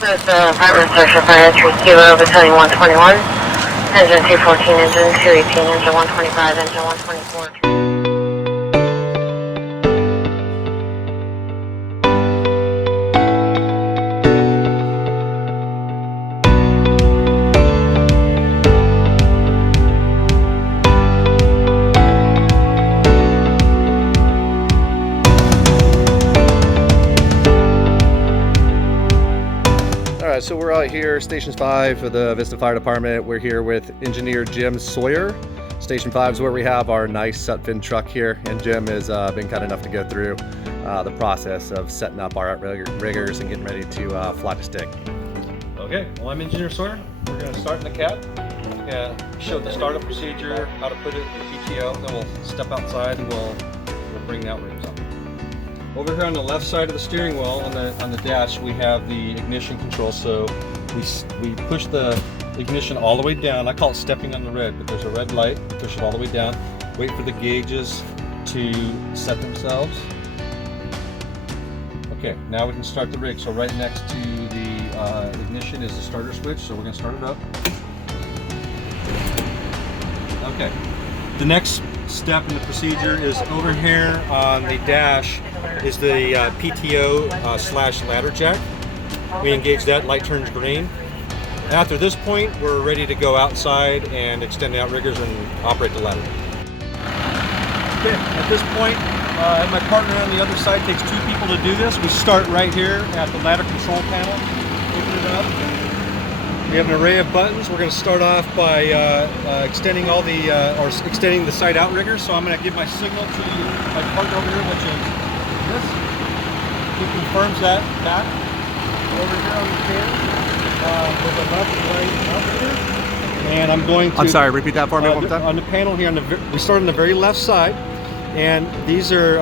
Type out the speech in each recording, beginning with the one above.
Vista Fire Department, 3 Kilo, Battalion 121, engine 214, engine 218, engine 125, engine 124. So we're out here, Station 5 of the Vista Fire Department. We're here with Engineer Jim Sawyer. Station 5 is where we have our nice Sutphen truck here, and Jim has been kind enough to go through the process of setting up our outriggers and getting ready to fly the stick. Okay, well, I'm Engineer Sawyer. We're going to start in the cab. Show the startup procedure, how to put it in the PTO, then we'll step outside and we'll bring the outriggers up. Over here on the left side of the steering wheel, on the dash, we have the ignition control. So we push the ignition all the way down. I call it stepping on the red, but there's a red light. Push it all the way down. Wait for the gauges to set themselves. Okay, now we can start the rig. So right next to the ignition is the starter switch. So we're going to start it up. Okay. The next step in the procedure is over here on the dash is the PTO slash ladder jack. We engage that, light turns green. After this point, we're ready to go outside and extend the outriggers and operate the ladder. Okay, at this point, my partner on the other side takes 2 people to do this. We start right here at the ladder control panel, open it up. We have an array of buttons. We're going to start off by extending extending the side outriggers. So I'm going to give my signal to my partner over here, which is this. He confirms that back over here on the pan with the left and right outrigger. And I'm going to. I'm sorry. Repeat that for me one more time. On the panel here, we start on the very left side, and these are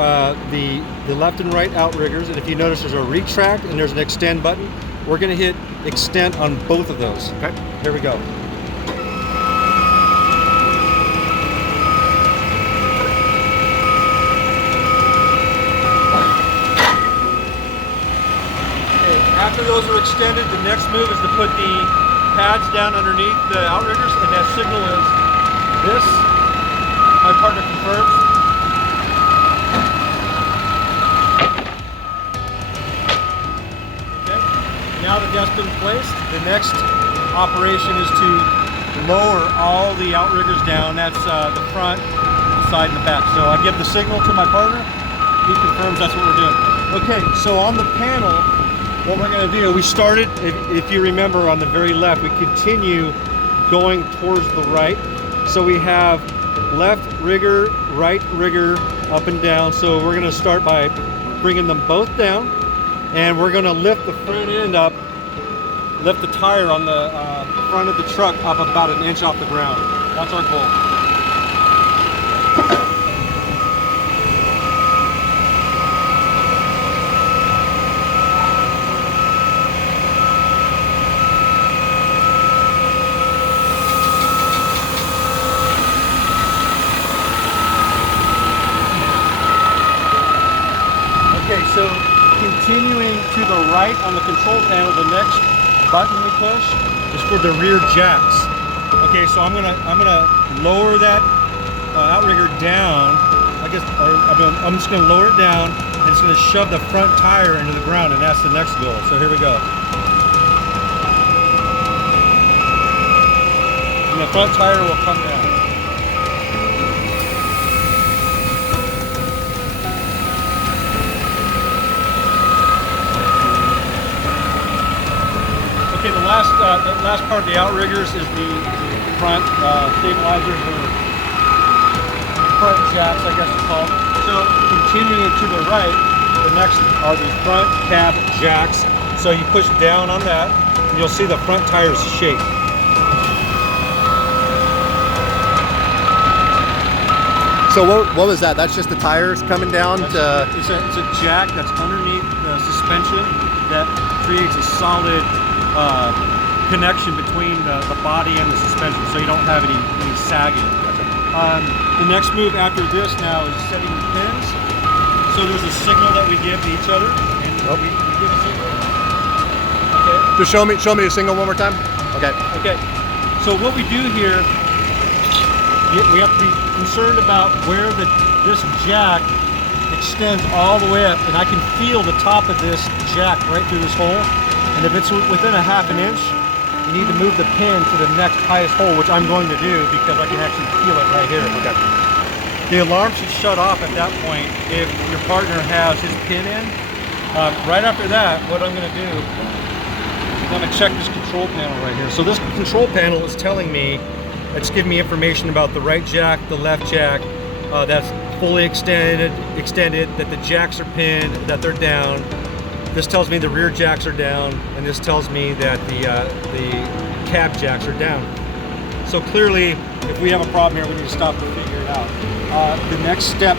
the left and right outriggers. And if you notice, there's a retract and there's an extend button. We're going to hit extend on both of those. Okay, here we go. Okay, after those are extended, the next move is to put the pads down underneath the outriggers, and that signal is this. My partner confirms. Now that that's been placed, the next operation is to lower all the outriggers down. That's the front, the side, and the back. So I give the signal to my partner. He confirms that's what we're doing. Okay, so on the panel, what we're going to do, we started, if you remember, on the very left. We continue going towards the right. So we have left rigger, right rigger, up and down. So we're going to start by bringing them both down. And we're going to lift the front end up, lift the tire on the front of the truck up about 1 inch off the ground. That's our goal. Okay, so continuing to the right on the control panel, the next button we push is for the rear jacks. Okay, so I'm gonna lower that outrigger down. I'm just gonna lower it down, and it's gonna shove the front tire into the ground, and that's the next goal. So here we go. And the front tire will come down. Okay, the last part of the outriggers is the front stabilizers, or front jacks, I guess it's called. So continuing to the right, the next are the front cab jacks. So you push down on that, and you'll see the front tires shake. So what was that? That's just the tires coming down to... It's a jack that's underneath the suspension that creates a solid connection between the body and the suspension, so you don't have any sagging. The next move after this now is setting the pins. So there's a signal that we give to each other, and we give a signal. Okay. Just show me a single one more time. Okay. Okay. So what we do here, we have to be concerned about where this jack extends all the way up, and I can feel the top of this jack right through this hole. And if it's within a ½ inch, you need to move the pin to the next highest hole, which I'm going to do because I can actually feel it right here. Okay. The alarm should shut off at that point if your partner has his pin in. Right after that, what I'm going to do is I'm going to check this control panel right here. So this control panel is telling me, it's giving me information about the right jack, the left jack, that's fully extended, that the jacks are pinned, that they're down. This tells me the rear jacks are down, and this tells me that the cab jacks are down. So clearly, if we have a problem here, we need to stop and figure it out. The next step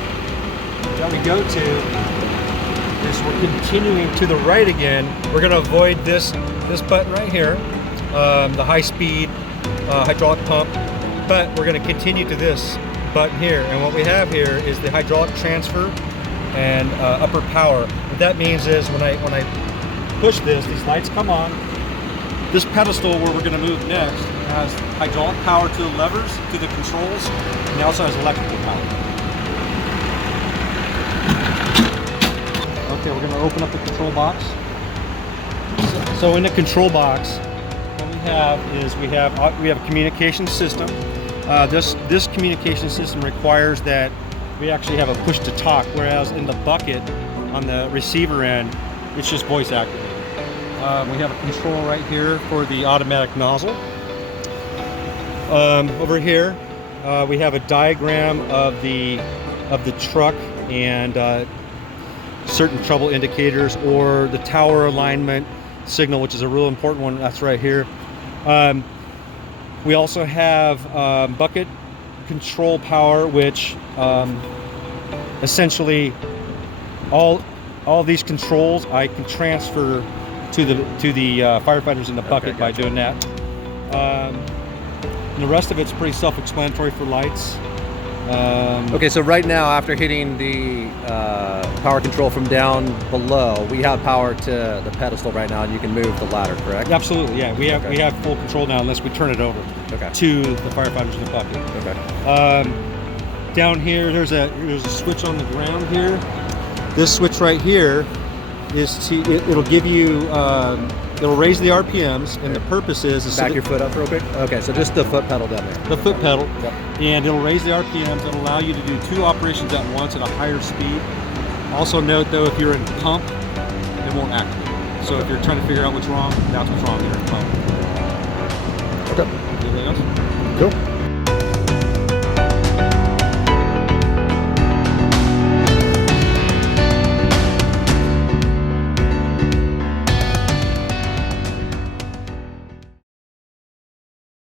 that we go to is we're continuing to the right again. We're going to avoid this button right here, the high-speed hydraulic pump, but we're going to continue to this button here. And what we have here is the hydraulic transfer and upper power. What that means is when I push this, these lights come on. This pedestal where we're going to move next has hydraulic power to the levers, to the controls, and it also has electrical power. Okay, we're going to open up the control box. So in the control box, what we have is we have a communication system. This communication system requires that we actually have a push to talk, whereas in the bucket on the receiver end, it's just voice activated. We have a control right here for the automatic nozzle. Over here, we have a diagram of the truck and certain trouble indicators, or the tower alignment signal, which is a real important one. That's right here. We also have bucket control power, which essentially all these controls I can transfer to the firefighters in the bucket. Okay, gotcha. By doing that. And the rest of it's pretty self-explanatory for lights. Okay, so right now, after hitting the power control from down below, we have power to the pedestal right now, and you can move the ladder, correct? Absolutely, yeah. We have full control now, unless we turn it over to the firefighters in the bucket. Okay. Down here, there's a switch on the ground here. This switch right here is it'll give you it'll raise the RPMs, and the purpose is back your foot up real quick. Okay, so just the foot pedal down there. The foot pedal, and it'll raise the RPMs and allow you to do 2 operations at once at a higher speed. Also note though, if you're in pump, it won't activate. So if you're trying to figure out what's wrong, that's what's wrong there in pump. Okay. Anything else? Cool.